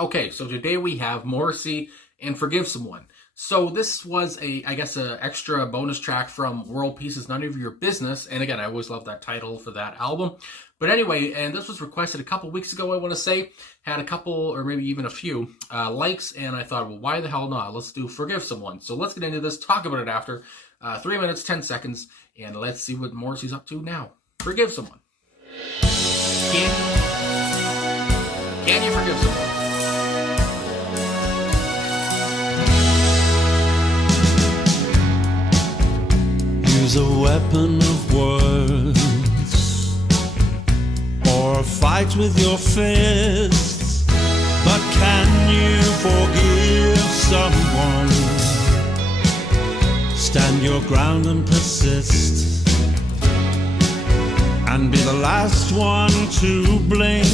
Okay, so today we have Morrissey and Forgive Someone. So this was I guess, a extra bonus track from World Peace Is None of Your Business. And again, I always love that title for that album. But anyway, and this was requested a couple weeks ago, I want to say. Had a couple, or maybe even a few, likes. And I thought, well, why the hell not? Let's do Forgive Someone. So let's get into this, talk about it after 3 minutes, 10 seconds. And let's see what Morrissey's up to now. Forgive Someone. Can you forgive someone? Use a weapon of words or fight with your fists, but can you forgive someone? Stand your ground and persist, and be the last one to blink.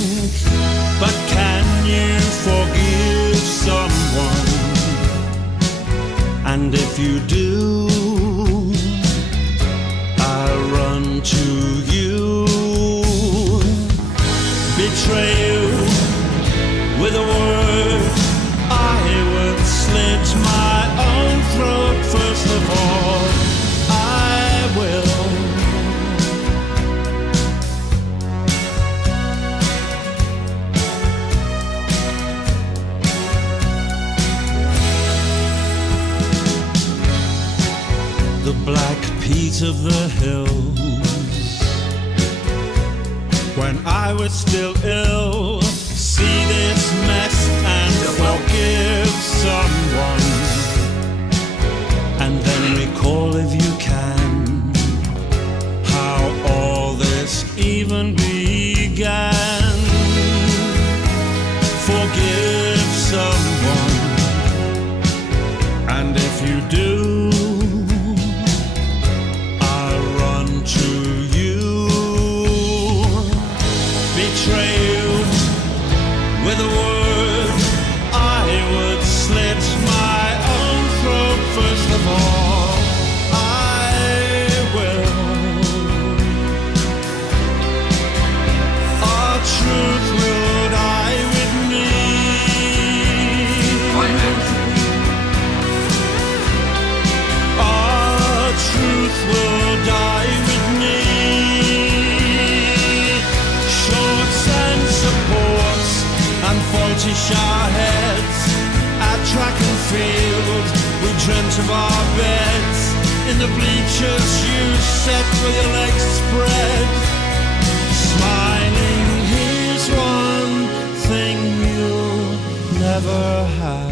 But can you forgive someone? And if you do, I'll run to you. Betray you with a word, I would slit my own throat first of all. I will. The black peat of the hills, when I was still ill, see this mess and forgive someone, and then recall if you can how all this even began. Forgive someone, and if you do, with a word, I would slit my own throat first of all. I will. Our truth will die with me. Our truth will die with me. Shorts and supports and faulty shower heads. At track and field, we dreamt of our beds. In the bleachers you sat with your legs spread, smiling. Here's one thing you'll never have.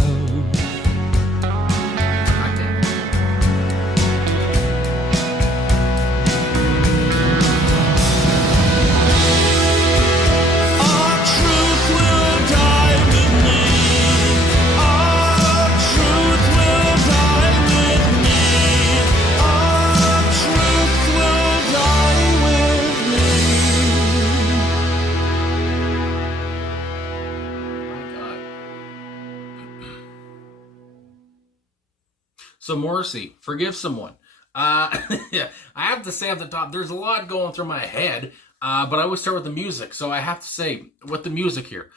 So Morrissey, Forgive Someone. Yeah, I have to say at the top, there's a lot going through my head, but I always start with the music. So I have to say, with the music here,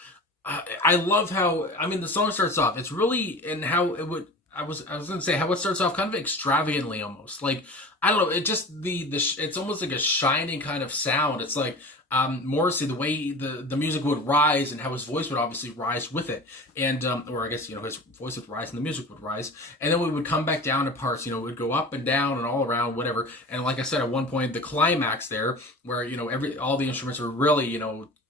I love how, I mean, the song starts off, it's really, and how it would, I was going to say, how it starts off kind of extravagantly almost. Like, I don't know, it just, it's almost like a shining kind of sound. It's like, Morrissey, the way the music would rise and how his voice would obviously rise with it. And, or I guess, his voice would rise and the music would rise. And then we would come back down to parts, it would go up and down and all around, whatever. And like I said, at one point, the climax there, where, all the instruments were really,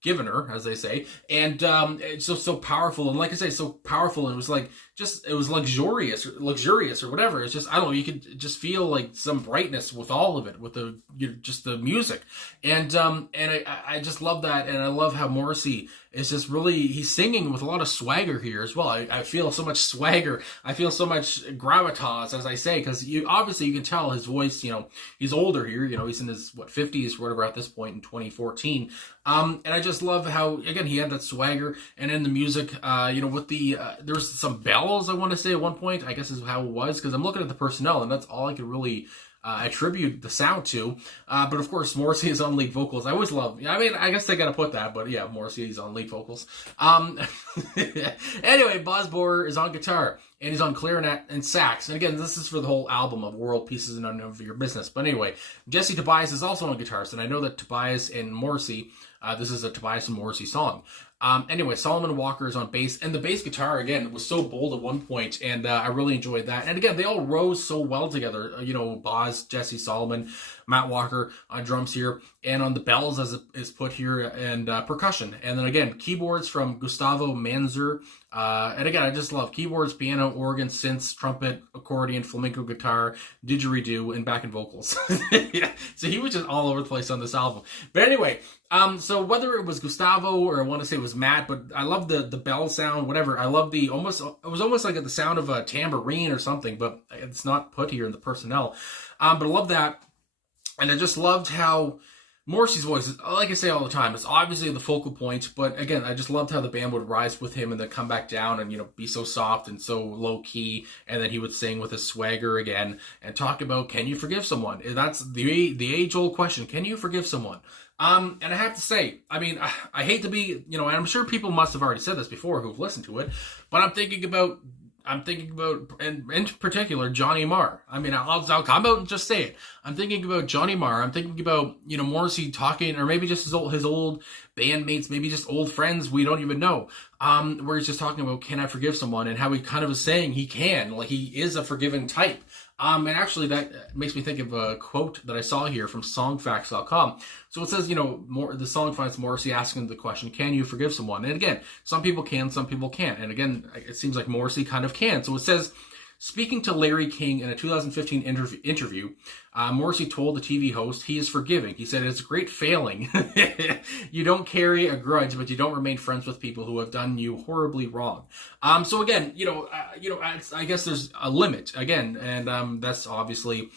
giving her, as they say. And, it's so powerful. And like I say, so powerful. And it was like, it was luxurious or whatever. It's just, I don't know, you could just feel like some brightness with all of it, with just the music. And I just love that. And I love how Morrissey is just really, he's singing with a lot of swagger here as well. I feel so much swagger. I feel so much gravitas, as I say, because you can tell his voice, he's older here, he's in his, 50s or whatever at this point in 2014. And I just love how, again, he had that swagger, and in the music, with the, there's some bells, I want to say at one point, I guess is how it was, because I'm looking at the personnel, and that's all I could really attribute the sound to. But of course, Morrissey is on lead vocals. I always love, I mean, I guess they gotta put that, but yeah, Morrissey is on lead vocals. Anyway, Boz Boorer is on guitar, and he's on clarinet and sax. And again, this is for the whole album of World Pieces and None of Your Business. But anyway, Jesse Tobias is also on guitars, and I know that Tobias and Morrissey, this is a Tobias and Morrissey song. Anyway, Solomon Walker is on bass, and the bass guitar, again, was so bold at one point, and I really enjoyed that. And again, they all rose so well together. Boz, Jesse, Solomon, Matt Walker on drums here, and on the bells, as it is put here, and percussion. And then again, keyboards from Gustavo Manzer. And again, I just love keyboards, piano, organ, synths, trumpet, accordion, flamenco guitar, didgeridoo, and backing vocals. Yeah. So he was just all over the place on this album. But anyway, so whether it was Gustavo or I want to say it was Matt, but I love the bell sound, whatever. I love it was almost like the sound of a tambourine or something, but it's not put here in the personnel. But I love that. And I just loved how Morrissey's voice, like I say all the time, it's obviously the focal point, but again, I just loved how the band would rise with him and then come back down and, be so soft and so low key, and then he would sing with his swagger again and talk about, can you forgive someone? That's the age-old question, can you forgive someone? And I have to say, I mean, I hate to be, and I'm sure people must have already said this before who've listened to it, but I'm thinking about, and in particular, Johnny Marr. I mean, I'll come out and just say it. I'm thinking about Johnny Marr. I'm thinking about, Morrissey talking, or maybe just his old bandmates, maybe just old friends we don't even know, where he's just talking about, can I forgive someone? And how he kind of is saying he can, like he is a forgiving type. And actually that makes me think of a quote that I saw here from songfacts.com. So it says, the song finds Morrissey asking the question, can you forgive someone? And again, some people can, some people can't. And again, it seems like Morrissey kind of can. So it says, speaking to Larry King in a 2015 interview, Morrissey told the TV host he is forgiving. He said, it's a great failing. You don't carry a grudge, but you don't remain friends with people who have done you horribly wrong. So again, I guess there's a limit again, and that's obviously,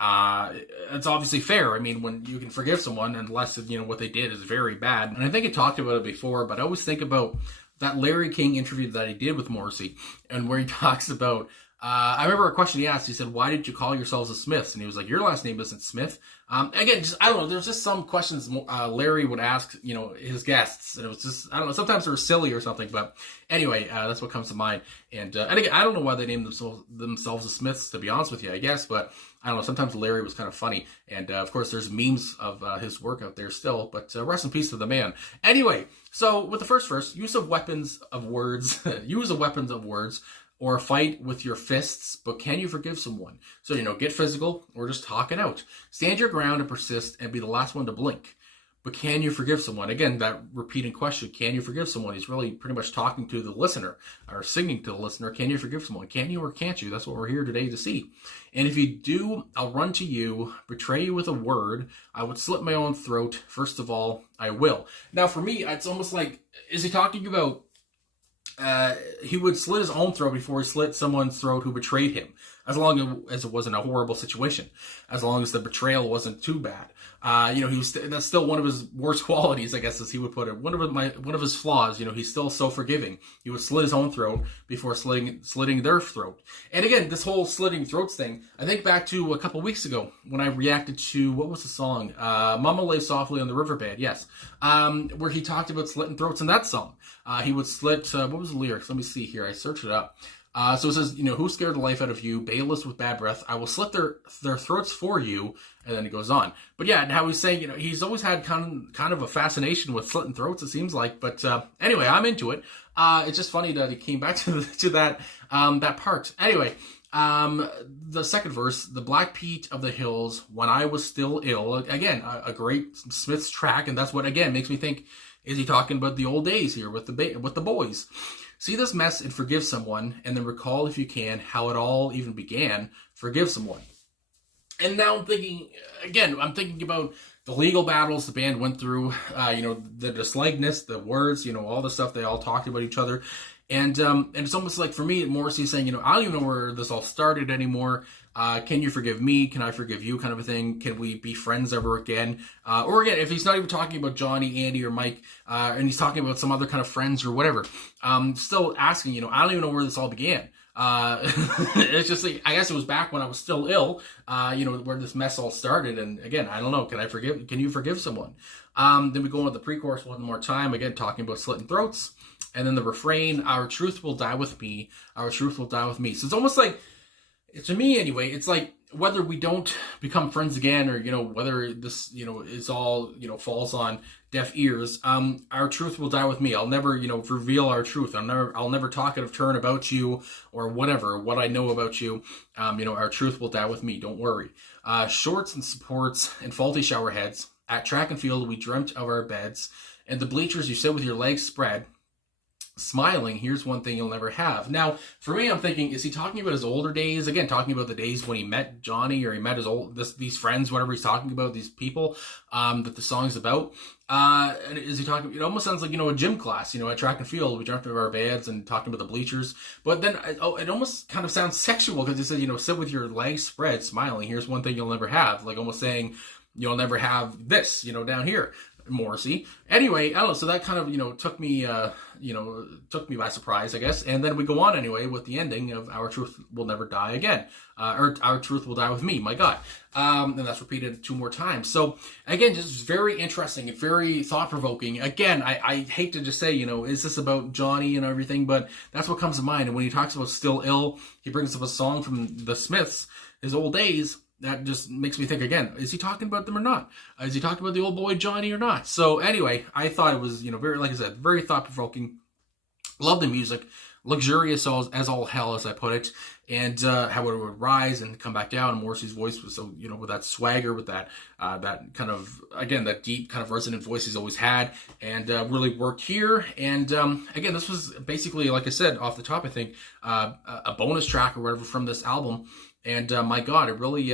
it's obviously fair. I mean, when you can forgive someone, unless what they did is very bad. And I think I talked about it before, but I always think about that Larry King interview that he did with Morrissey, and where he talks about. I remember a question he asked. He said, why did you call yourselves the Smiths? And he was like, your last name isn't Smith. Again, I don't know. There's just some questions Larry would ask, his guests. And it was just, I don't know. Sometimes they were silly or something. But anyway, that's what comes to mind. And again, I don't know why they named themselves the Smiths, to be honest with you, I guess. But I don't know. Sometimes Larry was kind of funny. And of course, there's memes of his work out there still. But rest in peace to the man. Anyway, so with the first verse, use of weapons of words. Use of weapons of words. Or fight with your fists, but can you forgive someone? So, get physical or just talk it out. Stand your ground and persist and be the last one to blink. But can you forgive someone? Again, that repeating question, can you forgive someone? He's really pretty much talking to the listener or singing to the listener. Can you forgive someone? Can you or can't you? That's what we're here today to see. And if you do, I'll run to you, betray you with a word. I would slit my own throat. First of all, I will. Now, for me, it's almost like, is he talking about he would slit his own throat before he slit someone's throat who betrayed him, as long as it wasn't a horrible situation, as long as the betrayal wasn't too bad. That's still one of his worst qualities, I guess, as he would put it. One of his flaws. He's still so forgiving. He would slit his own throat before slitting their throat. And again, this whole slitting throats thing, I think back to a couple weeks ago when I reacted to, what was the song? Mama Lay Softly on the Riverbed, yes. Where he talked about slitting throats in that song. He would slit, what was the lyrics? Let me see here. I searched it up. So it says, who scared the life out of you? Baleless with bad breath. I will slit their throats for you. And then it goes on. But yeah, and how he's saying, he's always had kind of a fascination with slitting throats, it seems like. But anyway, I'm into it. It's just funny that he came back to that part. Anyway, the second verse, the Black Peat of the Hills, when I was still ill. Again, a great Smiths track. And that's what, again, makes me think, is he talking about the old days here with the boys? See this mess and forgive someone, and then recall, if you can, how it all even began. Forgive someone. And now I'm thinking about the legal battles the band went through, the dislikeness, the words, all the stuff they all talked about each other. And it's almost like, for me, Morrissey saying, I don't even know where this all started anymore. Can you forgive me? Can I forgive you? Kind of a thing. Can we be friends ever again? Or again, if he's not even talking about Johnny, Andy, or Mike, and he's talking about some other kind of friends or whatever, still asking, I don't even know where this all began. It's just like, I guess it was back when I was still ill, where this mess all started. And again, I don't know. Can you forgive someone? Then we go into the pre-chorus one more time, again, talking about slitting throats. And then the refrain, our truth will die with me. Our truth will die with me. So it's almost like, to me anyway, it's like, whether we don't become friends again, or, whether this, is all, falls on deaf ears, our truth will die with me. I'll never, reveal our truth. I'll never talk out of turn about you, or whatever, what I know about you. Our truth will die with me. Don't worry. Shorts and supports and faulty shower heads. At track and field, we dreamt of our beds. And the bleachers, you sit with your legs spread, smiling, here's one thing you'll never have. Now, for me, I'm thinking, is he talking about his older days? Again, talking about the days when he met Johnny, or he met these friends, whatever he's talking about, these people that the song's about. And is he talking, it almost sounds like, a gym class, at track and field, we dreamt of our beds and talking about the bleachers. But then it almost kind of sounds sexual, because he said, sit with your legs spread, smiling, here's one thing you'll never have. Like almost saying, you'll never have this, down here, Morrissey. Anyway, I don't know, so that kind of, took me by surprise, I guess. And then we go on anyway with the ending of Our Truth Will Never Die Again. Or Our Truth Will Die With Me, my God. And that's repeated 2 more times. So, again, just very interesting and very thought-provoking. Again, I hate to just say, is this about Johnny and everything? But that's what comes to mind. And when he talks about Still Ill, he brings up a song from the Smiths, his old days. That just makes me think again, is he talking about them or not? Is he talking about the old boy Johnny or not? So anyway, I thought it was, very, like I said, very thought-provoking. Love the music. Luxurious as all hell, as I put it. And how it would rise and come back down. And Morrissey's voice was so, with that swagger, with that kind of, again, that deep kind of resonant voice he's always had. And really worked here. And again, this was basically, like I said, off the top, I think, a bonus track or whatever from this album. And my God, it really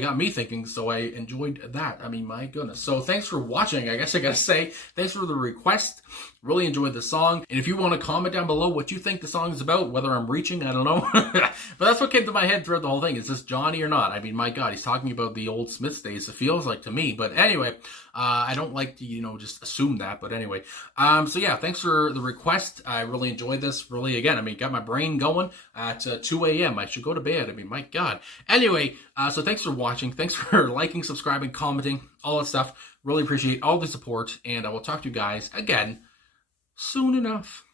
got me thinking. So I enjoyed that. I mean, my goodness. So thanks for watching. I guess I gotta say, thanks for the request. Really enjoyed the song. And if you want to comment down below what you think the song is about, whether I'm reaching, I don't know. But that's what came to my head throughout the whole thing. Is this Johnny or not? I mean, my God, he's talking about the old Smiths days, it feels like to me. But anyway, I don't like to, just assume that. But anyway, so yeah, thanks for the request. I really enjoyed this. Really, again, I mean, got my brain going at 2 a.m. I should go to bed. I mean, my God. Anyway, so thanks for watching. Thanks for liking, subscribing, commenting, all that stuff. Really appreciate all the support. And I will talk to you guys again soon enough.